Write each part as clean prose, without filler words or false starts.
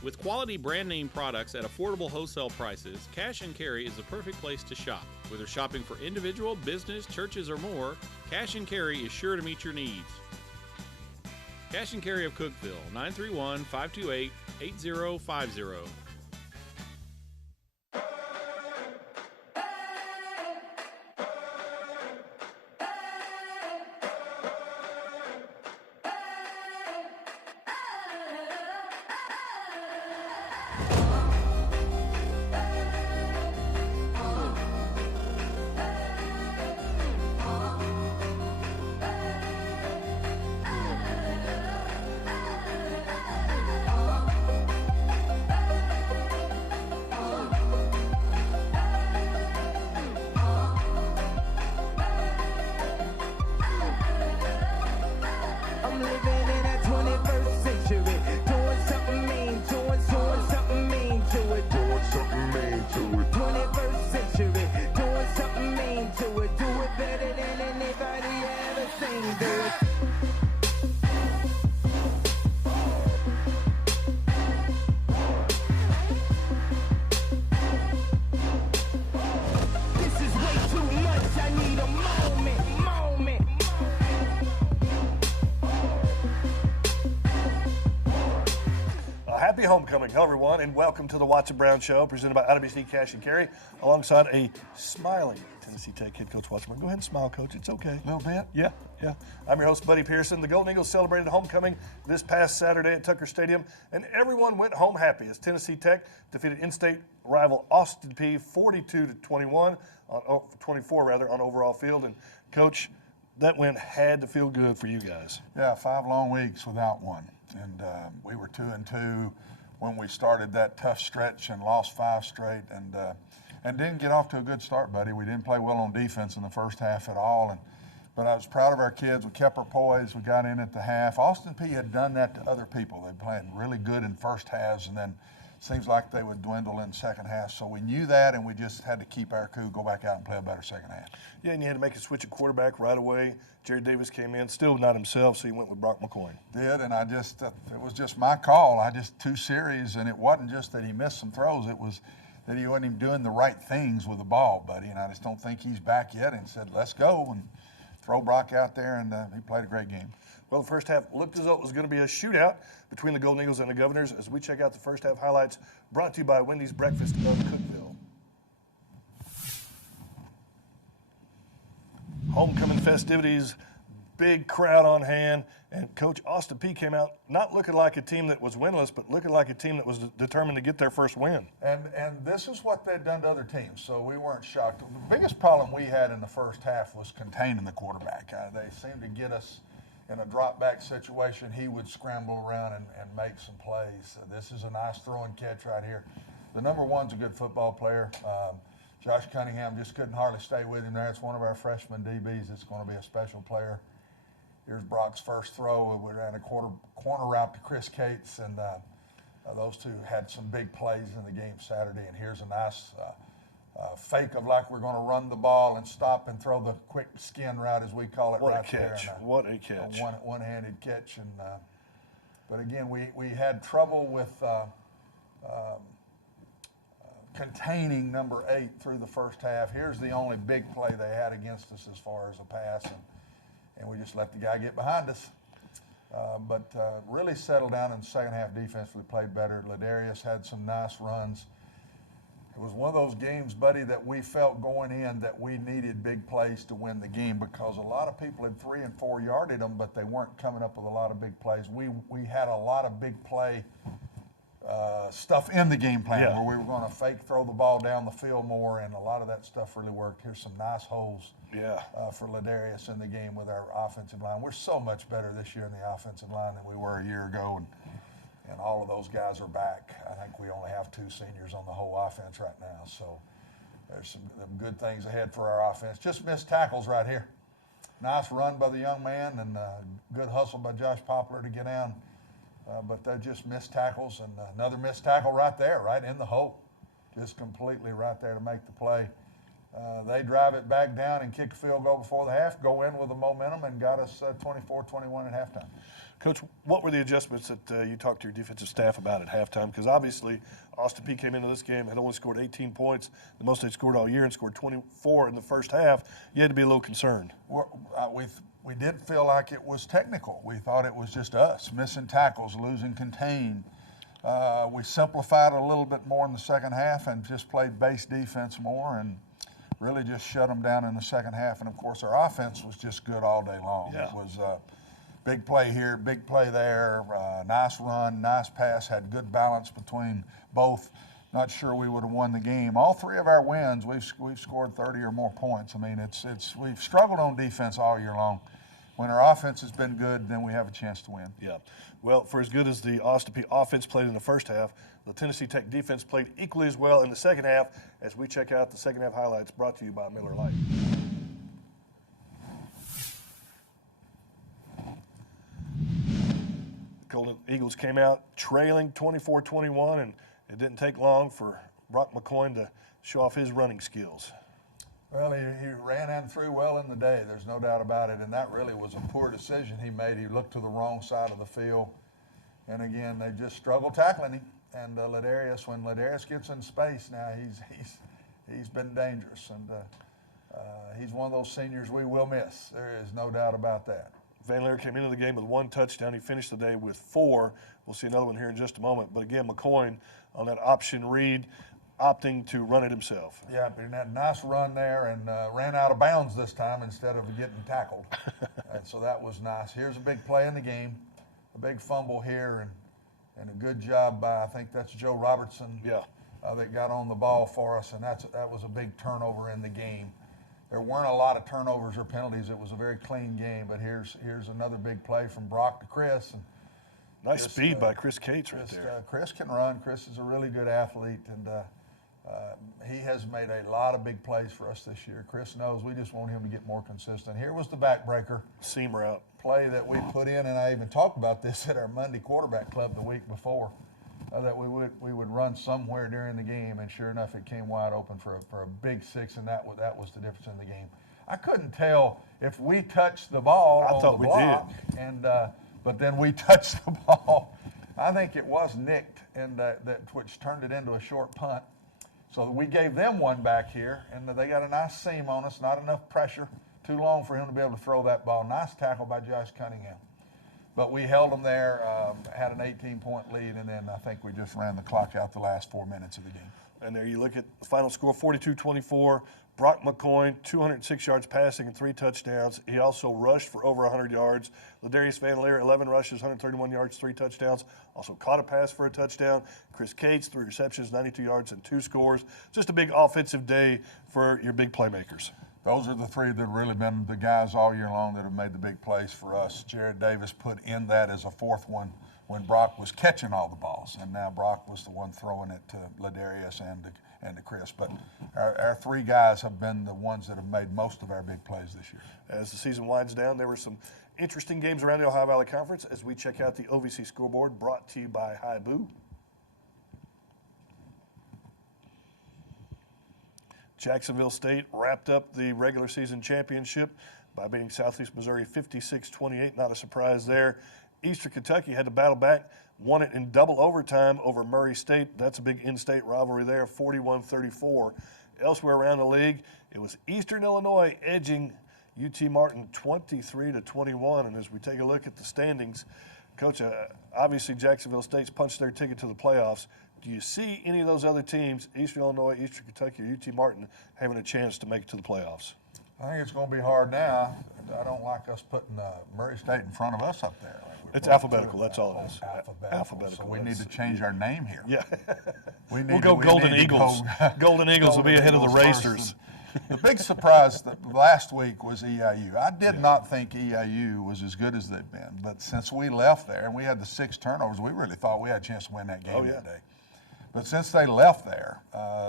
With quality brand name products at affordable wholesale prices, Cash and Carry is the perfect place to shop. Whether shopping for individual, business, churches, or more, Cash and Carry is sure to meet your needs. Cash and Carry of Cookeville, 931-528-8050. I'm living in that 21st century, doing something mean to it, doing something mean to it, doing something mean to it. 21st century, doing something mean to it, do it better than anybody ever seen. Do it. This is way too much. I need a moment. Happy homecoming. Hello, everyone, and welcome to the Watson Brown Show, presented by IWC Cash and Carry, alongside a smiling Tennessee Tech head coach, Watson Brown. Go ahead and smile, Coach. It's okay. A little bit? Yeah. I'm your host, Buddy Pearson. The Golden Eagles celebrated homecoming this past Saturday at Tucker Stadium, and everyone went home happy as Tennessee Tech defeated in-state rival Austin Peay 42-21, 24 rather, on overall field. And, Coach, that win had to feel good for you guys. Yeah, 5 long weeks without one. And we were 2-2 when we started that tough stretch and lost 5 straight and didn't get off to a good start, buddy. We didn't play well on defense in the first half at all. But I was proud of our kids. We kept our poise. We got in at the half. Austin Peay had done that to other people. They played really good in first halves, and then seems like they would dwindle in second half. So we knew that, and we just had to keep our cool, go back out and play a better second half. Yeah, and you had to make a switch at quarterback right away. Jerry Davis came in, still not himself, so he went with Brock McCoy. Did, and it was just my call. 2 series, and it wasn't just that he missed some throws. It was that he wasn't even doing the right things with the ball, buddy. And I just don't think he's back yet, and said, let's go, and throw Brock out there, and he played a great game. Well, the first half looked as though it was going to be a shootout between the Golden Eagles and the Governors as we check out the first half highlights brought to you by Wendy's Breakfast of Cookeville. Homecoming festivities, big crowd on hand, and Coach Austin Peay came out not looking like a team that was winless, but looking like a team that was determined to get their first win. And this is what they'd done to other teams, so we weren't shocked. The biggest problem we had in the first half was containing the quarterback. They seemed to get us in a drop-back situation. He would scramble around and make some plays. This is a nice throw and catch right here. The number one's a good football player. Josh Cunningham just couldn't hardly stay with him there. It's one of our freshman DBs. It's going to be a special player. Here's Brock's first throw. We ran a corner route to Chris Cates, and those two had some big plays in the game Saturday. And here's a nice fake of like we're going to run the ball and stop and throw the quick skin route, as we call it, What right a catch. there. What a catch. One-handed catch. And but again, we had trouble with containing number 8 through the first half. Here's the only big play they had against us as far as a pass, and we just let the guy get behind us. But really settled down in the second half defensively, played better. Ladarius had some nice runs. It was one of those games, buddy, that we felt going in that we needed big plays to win the game because a lot of people had 3 and 4 yarded them, but they weren't coming up with a lot of big plays. We had a lot of big play stuff in the game plan where we were going to fake throw the ball down the field more, and a lot of that stuff really worked. Here's some nice holes for Ladarius in the game with our offensive line. We're so much better this year in the offensive line than we were a year ago, and all of those guys are back. I think we only have 2 seniors on the whole offense right now, so there's some good things ahead for our offense. Just missed tackles right here. Nice run by the young man, and good hustle by Josh Poplar to get down. But they just missed tackles, and another missed tackle right there, right in the hole. Just completely right there to make the play. They drive it back down and kick a field goal before the half, go in with the momentum, and got us 24-21 at halftime. Coach, what were the adjustments that you talked to your defensive staff about at halftime? Because obviously, Austin Peay came into this game, had only scored 18 points, the most they'd scored all year, and scored 24 in the first half. You had to be a little concerned. We did feel like it was technical. We thought it was just us, missing tackles, losing contain. We simplified a little bit more in the second half and just played base defense more and really just shut them down in the second half. And, of course, our offense was just good all day long. Yeah. It was big play here, big play there, nice run, nice pass, had good balance between both. Not sure we would have won the game. All three of our wins, we've scored 30 or more points. I mean, we've struggled on defense all year long. When our offense has been good, then we have a chance to win. Yeah. Well, for as good as the Austin Peay offense played in the first half, the Tennessee Tech defense played equally as well in the second half as we check out the second half highlights brought to you by Miller Lite. Golden Eagles came out trailing 24-21, and it didn't take long for Brock McCoy to show off his running skills. Well, he ran and threw well in the day. There's no doubt about it, and that really was a poor decision he made. He looked to the wrong side of the field, and again, they just struggled tackling him. And Ladarius, when Ladarius gets in space now, he's been dangerous, and he's one of those seniors we will miss. There is no doubt about that. Van Leer came into the game with 1 touchdown. He finished the day with 4. We'll see another one here in just a moment. But again, McCoy on that option read, opting to run it himself. Yeah, and that nice run there, and ran out of bounds this time instead of getting tackled. And so that was nice. Here's a big play in the game, a big fumble here, and a good job by, I think that's Joe Robertson. Yeah. That got on the ball for us, and that was a big turnover in the game. There weren't a lot of turnovers or penalties. It was a very clean game, but here's another big play from Brock to Chris. And nice speed by Chris Cates right there. Chris can run. Chris is a really good athlete, and he has made a lot of big plays for us this year. Chris knows we just want him to get more consistent. Here was the backbreaker. Seam route. Play that we put in, and I even talked about this at our Monday quarterback club the week before, that we would run somewhere during the game, and sure enough, it came wide open for a big 6, and that was the difference in the game. I couldn't tell if we touched the ball on the block, and but then we touched the ball. I think it was nicked, and which turned it into a short punt. So we gave them one back here, and they got a nice seam on us, not enough pressure, too long for him to be able to throw that ball. Nice tackle by Josh Cunningham. But we held them there, had an 18-point lead, and then I think we just ran the clock out the last 4 minutes of the game. And there you look at the final score, 42-24. Brock McCoy, 206 yards passing and 3 touchdowns. He also rushed for over 100 yards. Ladarius Van Leer, 11 rushes, 131 yards, 3 touchdowns. Also caught a pass for a touchdown. Chris Cates, 3 receptions, 92 yards, and 2 scores. Just a big offensive day for your big playmakers. Those are the 3 that have really been the guys all year long that have made the big plays for us. Jared Davis put in that as a 4th one when Brock was catching all the balls, and now Brock was the one throwing it to Ladarius and to Chris. But our 3 guys have been the ones that have made most of our big plays this year. As the season winds down, there were some interesting games around the Ohio Valley Conference as we check out the OVC scoreboard brought to you by Haibu. Jacksonville State wrapped up the regular season championship by beating Southeast Missouri 56-28. Not a surprise there. Eastern Kentucky had to battle back, won it in double overtime over Murray State. That's a big in-state rivalry there, 41-34. Elsewhere around the league, it was Eastern Illinois edging UT Martin 23-21. And as we take a look at the standings, Coach, obviously Jacksonville State's punched their ticket to the playoffs. Do you see any of those other teams, Eastern Illinois, Eastern Kentucky, or UT Martin, having a chance to make it to the playoffs? I think it's going to be hard now. I don't like us putting Murray State in front of us up there. It's alphabetical, that's all it is. Alphabetical. So we need to change our name here. Yeah. We'll go Golden Eagles. Golden Eagles will be ahead of the Racers. The big surprise last week was EIU. I did not think EIU was as good as they've been, but since we left there and we had the 6 turnovers, we really thought we had a chance to win that game that day. But since they left there,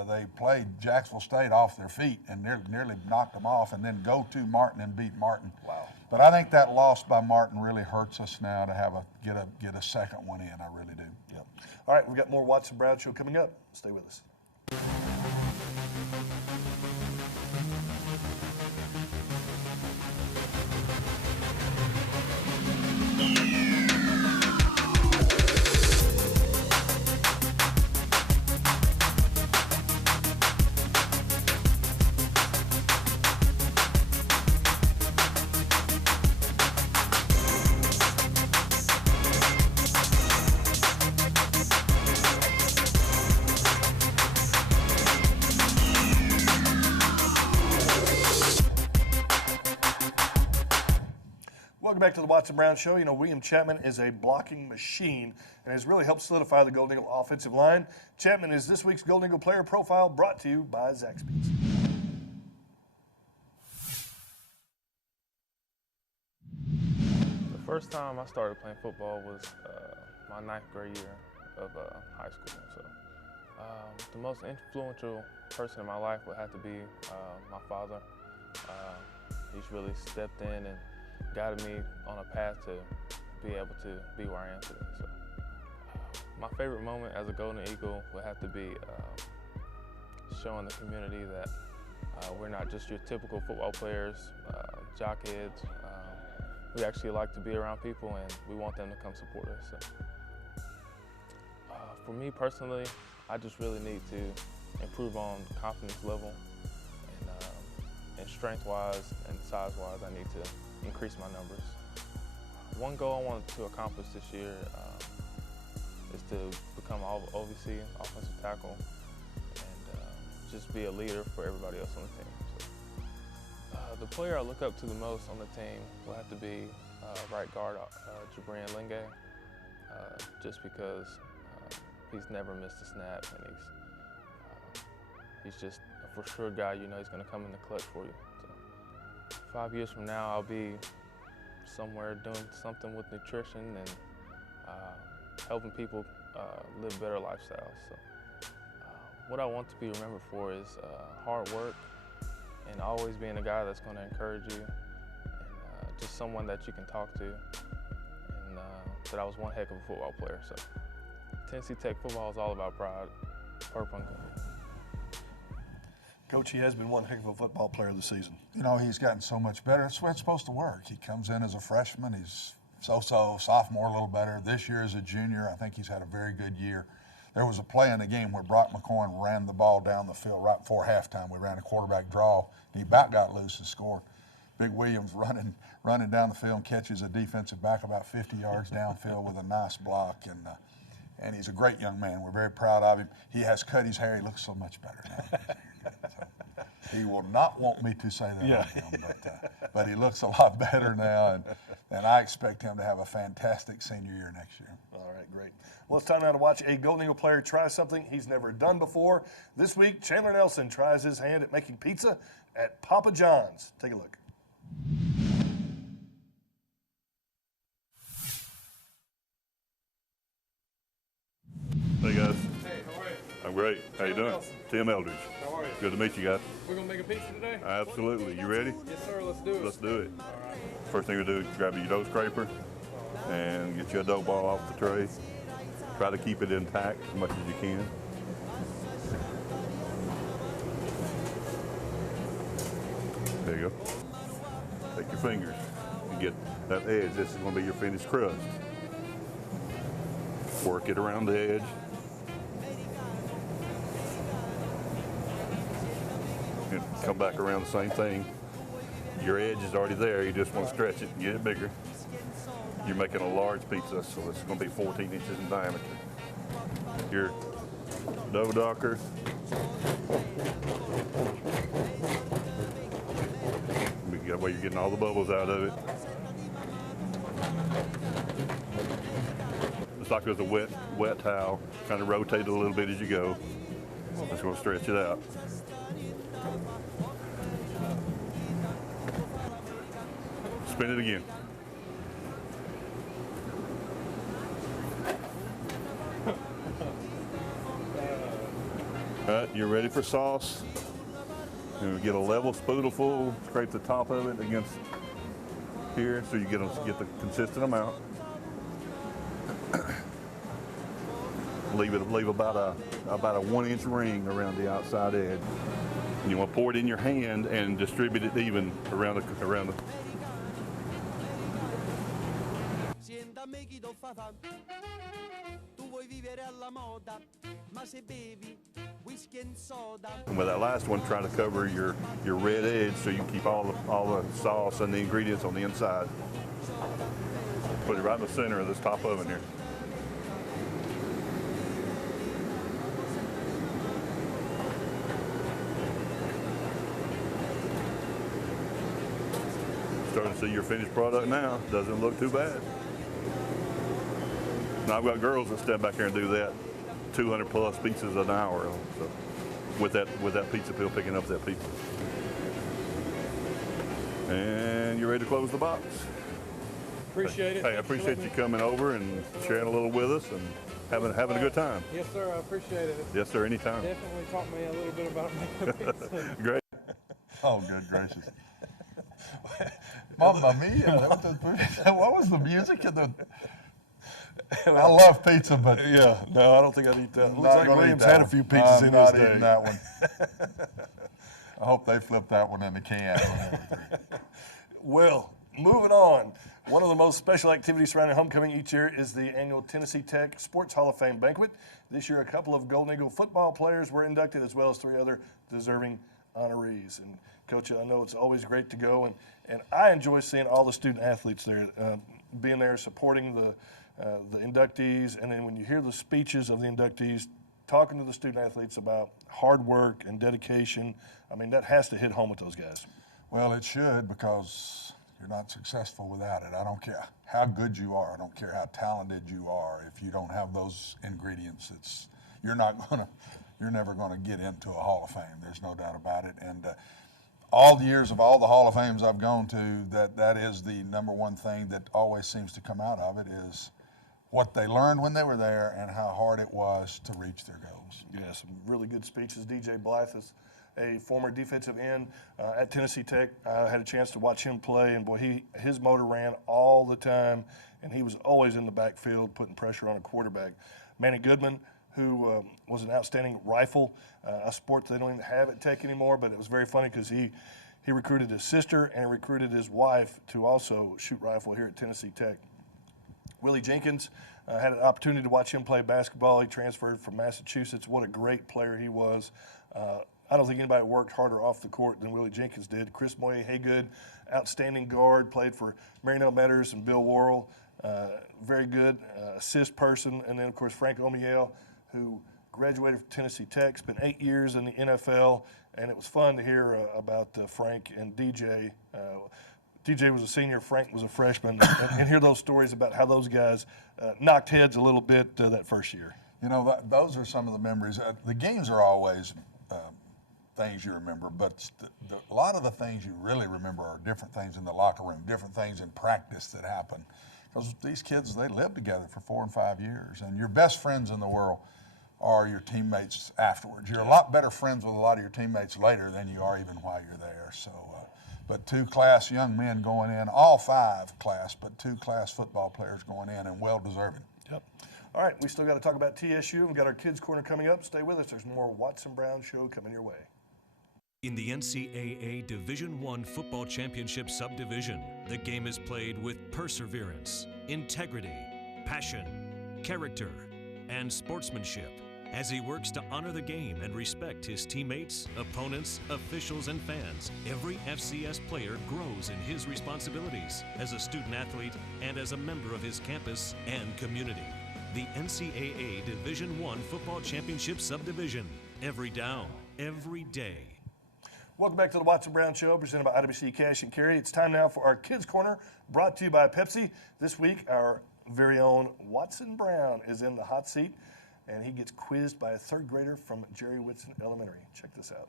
they played Jacksonville State off their feet and nearly knocked them off, and then go to Martin and beat Martin. Wow. But I think that loss by Martin really hurts us now to have get a second one in. I really do. Yep. All right, we've got more Watson Brown Show coming up. Stay with us. Welcome back to the Watson Brown Show. You know, William Chapman is a blocking machine and has really helped solidify the Golden Eagle offensive line. Chapman is this week's Golden Eagle Player Profile, brought to you by Zaxby's. The first time I started playing football was my 9th grade year of high school. So the most influential person in my life would have to be my father. He's really stepped in and guided me on a path to be able to be where I am today. So, my favorite moment as a Golden Eagle would have to be showing the community that we're not just your typical football players, jockheads. We actually like to be around people, and we want them to come support us. So, for me personally, I just really need to improve on confidence level, and strength-wise and size-wise, I need to increase my numbers. One goal I wanted to accomplish this year is to become OVC, offensive tackle, and just be a leader for everybody else on the team. So, the player I look up to the most on the team will have to be right guard Jabrin Lingay, just because he's never missed a snap, and he's just a for sure guy. You know he's going to come in the clutch for you. So 5 years from now, I'll be somewhere doing something with nutrition and helping people live better lifestyles. So what I want to be remembered for is hard work and always being a guy that's going to encourage you, and just someone that you can talk to, and that I was one heck of a football player. So Tennessee Tech football is all about pride, purple and gold. Coach, he has been one heck of a football player this season. You know, he's gotten so much better. That's the way it's supposed to work. He comes in as a freshman. He's so-so, sophomore a little better. This year as a junior, I think he's had a very good year. There was a play in the game where Brock McCoy ran the ball down the field right before halftime. We ran a quarterback draw, and he about got loose and scored. Big Williams running down the field and catches a defensive back about 50 yards downfield with a nice block. And he's a great young man. We're very proud of him. He has cut his hair. He looks so much better now. So, he will not want me to say that of him, but he looks a lot better now, and I expect him to have a fantastic senior year next year. All right, great. Well, it's time now to watch a Golden Eagle player try something he's never done before. This week, Chandler Nelson tries his hand at making pizza at Papa John's. Take a look. Hey guys. Hey, how are you? I'm great. How you doing? Nelson. Tim Eldridge. How are you? Good to meet you guys. We're gonna make a pizza today? Absolutely. You ready? Yes, sir. Let's do it. Let's do it. All right. First thing we do is grab your dough scraper and get you a dough ball off the tray. Try to keep it intact as much as you can. There you go. Take your fingers and get that edge. This is going to be your finished crust. Work it around the edge. And come back around the same thing. Your edge is already there. You just want to stretch it and get it bigger. You're making a large pizza, so it's going to be 14 inches in diameter. Your dough docker. That way you're getting all the bubbles out of it. It's like there's a wet towel. Kind of rotate it a little bit as you go. Just going to stretch it out. Spin it again. All right, you're ready for sauce. And we get a level spoonful, scrape the top of it against here so you get the consistent amount. Leave about a 1-inch ring around the outside edge. And you want to pour it in your hand and distribute it even around the. And with that last one, try to cover your red edge so you can keep all the sauce and the ingredients on the inside. Put it right in the center of this top oven here. starting to see your finished product now. Doesn't look too bad. Now I've got girls that stand back here and do that 200 plus pizzas an hour. So with that pizza peel picking up that pizza. And you're ready to close the box. Appreciate it. Hey, I appreciate you coming over and sharing a little with us and having a good time. Yes, sir. I appreciate it. Yes, sir. Anytime. Definitely taught me a little bit about making a pizza. Great. Oh, good gracious. Mamma mia. What was the music? I love pizza, but Yeah, no, I don't think I'd eat that. Looks not like gonna Williams eat that had a one. few pizzas I'm in not his day. eating that one. I hope they flip that one in the can. Well, moving on. One of the most special activities surrounding homecoming each year is the annual Tennessee Tech Sports Hall of Fame banquet. This year, a couple of Golden Eagle football players were inducted, as well as 3 other deserving honorees. And Coach, I know it's always great to go, and I enjoy seeing all the student athletes there, being there, supporting the inductees, and then when you hear the speeches of the inductees, talking to the student athletes about hard work and dedication, I mean, that has to hit home with those guys. Well, it should, because you're not successful without it. I don't care how good you are. I don't care how talented you are. If you don't have those ingredients, you're never gonna get into a Hall of Fame. There's no doubt about it. And all the years of all the Hall of Fames I've gone to, that is the number one thing that always seems to come out of it is what they learned when they were there and how hard it was to reach their goals. Yeah, some really good speeches. DJ Blythe is a former defensive end at Tennessee Tech. I had a chance to watch him play, and boy, his motor ran all the time, and he was always in the backfield putting pressure on a quarterback. Manny Goodman, who was an outstanding rifle, a sport they don't even have at Tech anymore, but it was very funny because he recruited his sister and recruited his wife to also shoot rifle here at Tennessee Tech. Willie Jenkins, had an opportunity to watch him play basketball. He transferred from Massachusetts. What a great player he was. I don't think anybody worked harder off the court than Willie Jenkins did. Chris Moye Haygood, outstanding guard, played for Marino Metters and Bill Worrell. Very good assist person. And then, of course, Frank Omiel, who graduated from Tennessee Tech, spent 8 years in the NFL. And it was fun to hear about Frank and DJ. DJ was a senior, Frank was a freshman, and hear those stories about how those guys knocked heads a little bit that first year. You know, those are some of the memories. The games are always things you remember, but a lot of the things you really remember are different things in the locker room, different things in practice that happen. Because these kids, they live together for 4 and 5 years, and your best friends in the world are your teammates afterwards. You're a lot better friends with a lot of your teammates later than you are even while you're there. So, but 2 class young men going in, all 5 class, but 2 class football players going in, and well-deserving. Yep. All right, we still got to talk about TSU. We've got our Kids Corner coming up. Stay with us. There's more Watson Brown Show coming your way. In the NCAA Division I Football Championship Subdivision, the game is played with perseverance, integrity, passion, character, and sportsmanship as he works to honor the game and respect his teammates, opponents, officials, and fans. Every FCS player grows in his responsibilities as a student athlete and as a member of his campus and community. The NCAA Division I Football Championship Subdivision. Every down, every day. Welcome back to the Watson Brown Show, presented by IWC Cash and Carry. It's time now for our Kids Corner, brought to you by Pepsi. This week, our very own Watson Brown is in the hot seat, and he gets quizzed by a 3rd grader from Jerry Whitson Elementary. Check this out.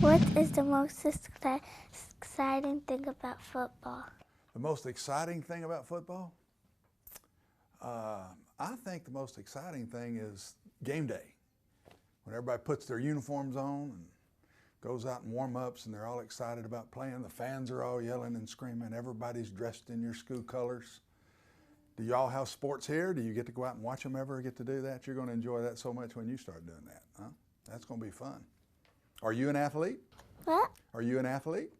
What is the most exciting thing about football? The most exciting thing about football? I think the most exciting thing is game day. When everybody puts their uniforms on and goes out in warm-ups and they're all excited about playing. The fans are all yelling and screaming. Everybody's dressed in your school colors. Do y'all have sports here? Do you get to go out and watch them ever get to do that? You're going to enjoy that so much when you start doing that, huh? That's going to be fun. Are you an athlete? What? Are you an athlete?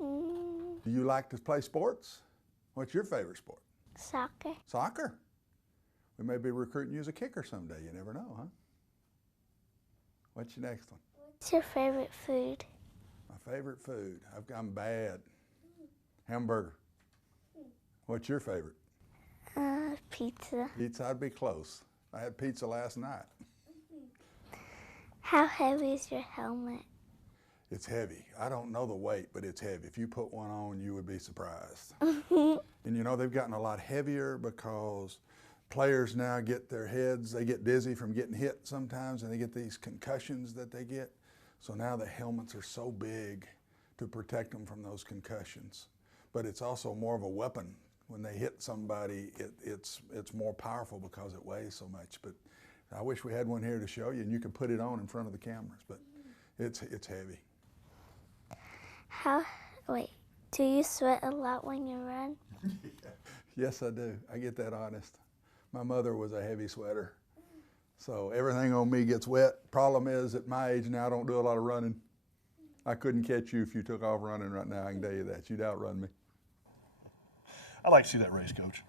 Do you like to play sports? What's your favorite sport? Soccer. Soccer? We may be recruiting you as a kicker someday. You never know, huh? What's your next one? What's your favorite food? My favorite food? I'm bad. Hamburger. What's your favorite? Pizza. Pizza, I'd be close. I had pizza last night. How heavy is your helmet? It's heavy. I don't know the weight, but it's heavy. If you put one on, you would be surprised. And you know, they've gotten a lot heavier because players now get their heads, they get dizzy from getting hit sometimes, and they get these concussions that they get. So now the helmets are so big to protect them from those concussions. But it's also more of a weapon. When they hit somebody, it's more powerful because it weighs so much. But I wish we had one here to show you, and you could put it on in front of the cameras, but it's heavy. Do you sweat a lot when you run? Yes, I do. I get that honest. My mother was a heavy sweater, so everything on me gets wet. Problem is, at my age now, I don't do a lot of running. I couldn't catch you if you took off running right now, I can tell you that. You'd outrun me. I'd like to see that race, Coach.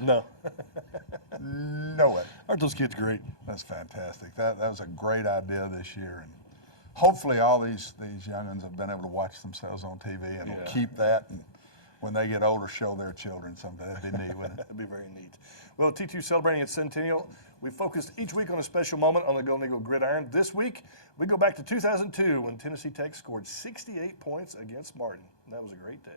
No. No way. Aren't those kids great? That's fantastic. That was a great idea this year, and hopefully all these young'uns have been able to watch themselves on TV and will keep that, and when they get older, show their children someday. That'd be neat, wouldn't it? That'd be very neat. Well, T2 celebrating its centennial. We focused each week on a special moment on the Golden Eagle gridiron. This week, we go back to 2002 when Tennessee Tech scored 68 points against Martin. That was a great day.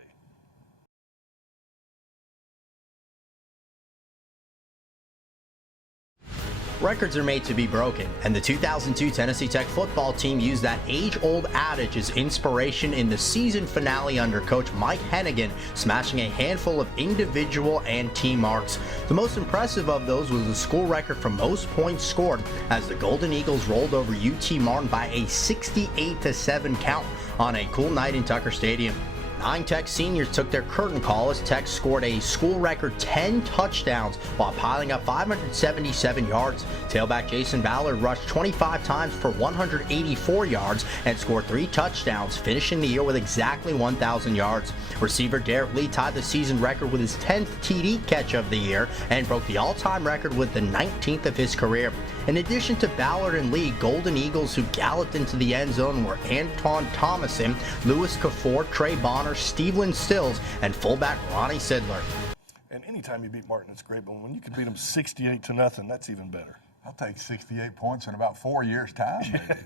Records are made to be broken, and the 2002 Tennessee Tech football team used that age-old adage as inspiration in the season finale under Coach Mike Hennigan, smashing a handful of individual and team marks. The most impressive of those was the school record for most points scored as the Golden Eagles rolled over UT Martin by a 68-7 count on a cool night in Tucker Stadium. 9 Tech seniors took their curtain call as Tech scored a school record 10 touchdowns while piling up 577 yards. Tailback Jason Ballard rushed 25 times for 184 yards and scored 3 touchdowns, finishing the year with exactly 1,000 yards. Receiver Derek Lee tied the season record with his 10th TD catch of the year and broke the all-time record with the 19th of his career. In addition to Ballard and Lee, Golden Eagles who galloped into the end zone were Anton Thomason, Louis Kafour, Trey Bonner, Steven Stills, and fullback Ronnie Sidler. And anytime you beat Martin, it's great, but when you can beat them 68-0, that's even better. I'll take 68 points in about 4 years' time, maybe.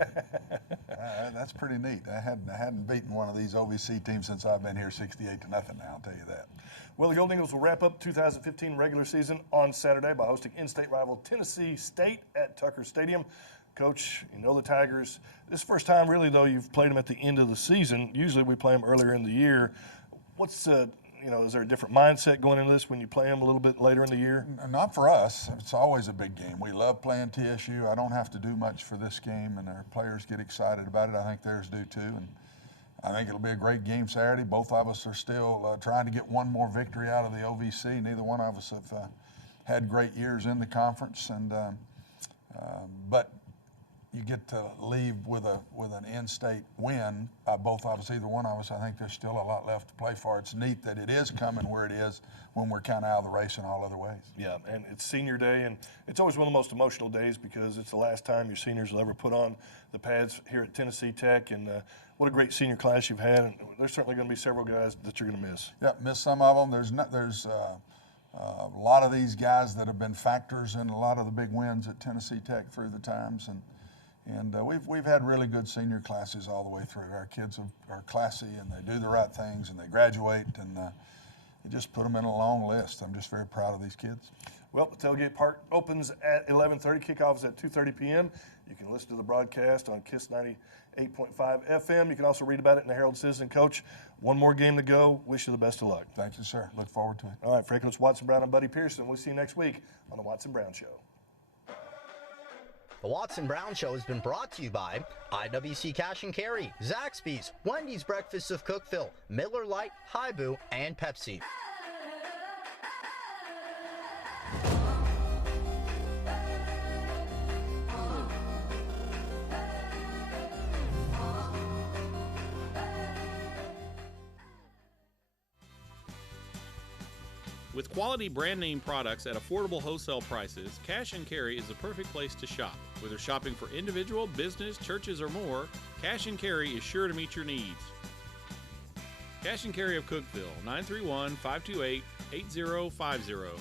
That's pretty neat. I hadn't beaten one of these OVC teams since I've been here 68-0 now, I'll tell you that. Well, the Golden Eagles will wrap up 2015 regular season on Saturday by hosting in-state rival Tennessee State at Tucker Stadium. Coach, you know the Tigers. This is the first time, really, though, you've played them at the end of the season. Usually we play them earlier in the year. What's is there a different mindset going into this when you play them a little bit later in the year? Not for us. It's always a big game. We love playing TSU. I don't have to do much for this game, and our players get excited about it. I think theirs do too. And I think it'll be a great game Saturday. Both of us are still trying to get one more victory out of the OVC. Neither one of us have had great years in the conference, and but you get to leave with an in-state win. Both of us, either one of us, I think there's still a lot left to play for. It's neat that it is coming where it is when we're kind of out of the race in all other ways. Yeah, and it's senior day, and it's always one of the most emotional days because it's the last time your seniors will ever put on the pads here at Tennessee Tech, and what a great senior class you've had. And there's certainly going to be several guys that you're going to miss. Yeah, miss some of them. There's a lot of these guys that have been factors in a lot of the big wins at Tennessee Tech through the times, and we've had really good senior classes all the way through. Our kids are classy, and they do the right things, and they graduate, and you just put them in a long list. I'm just very proud of these kids. Well, the tailgate park opens at 11:30. Kickoff is at 2:30 p.m. You can listen to the broadcast on KISS 98.5 FM. You can also read about it in the Herald Citizen. Coach, one more game to go. Wish you the best of luck. Thank you, sir. Look forward to it. All right, for Coach Watson Brown and Buddy Pearson, we'll see you next week on the Watson Brown Show. The Watson Brown Show has been brought to you by IWC Cash and Carry, Zaxby's, Wendy's Breakfast of Cookeville, Miller Lite, Hibu, and Pepsi. With quality brand name products at affordable wholesale prices, Cash and Carry is the perfect place to shop. Whether shopping for individual, business, churches, or more, Cash and Carry is sure to meet your needs. Cash and Carry of Cookeville, 931-528-8050.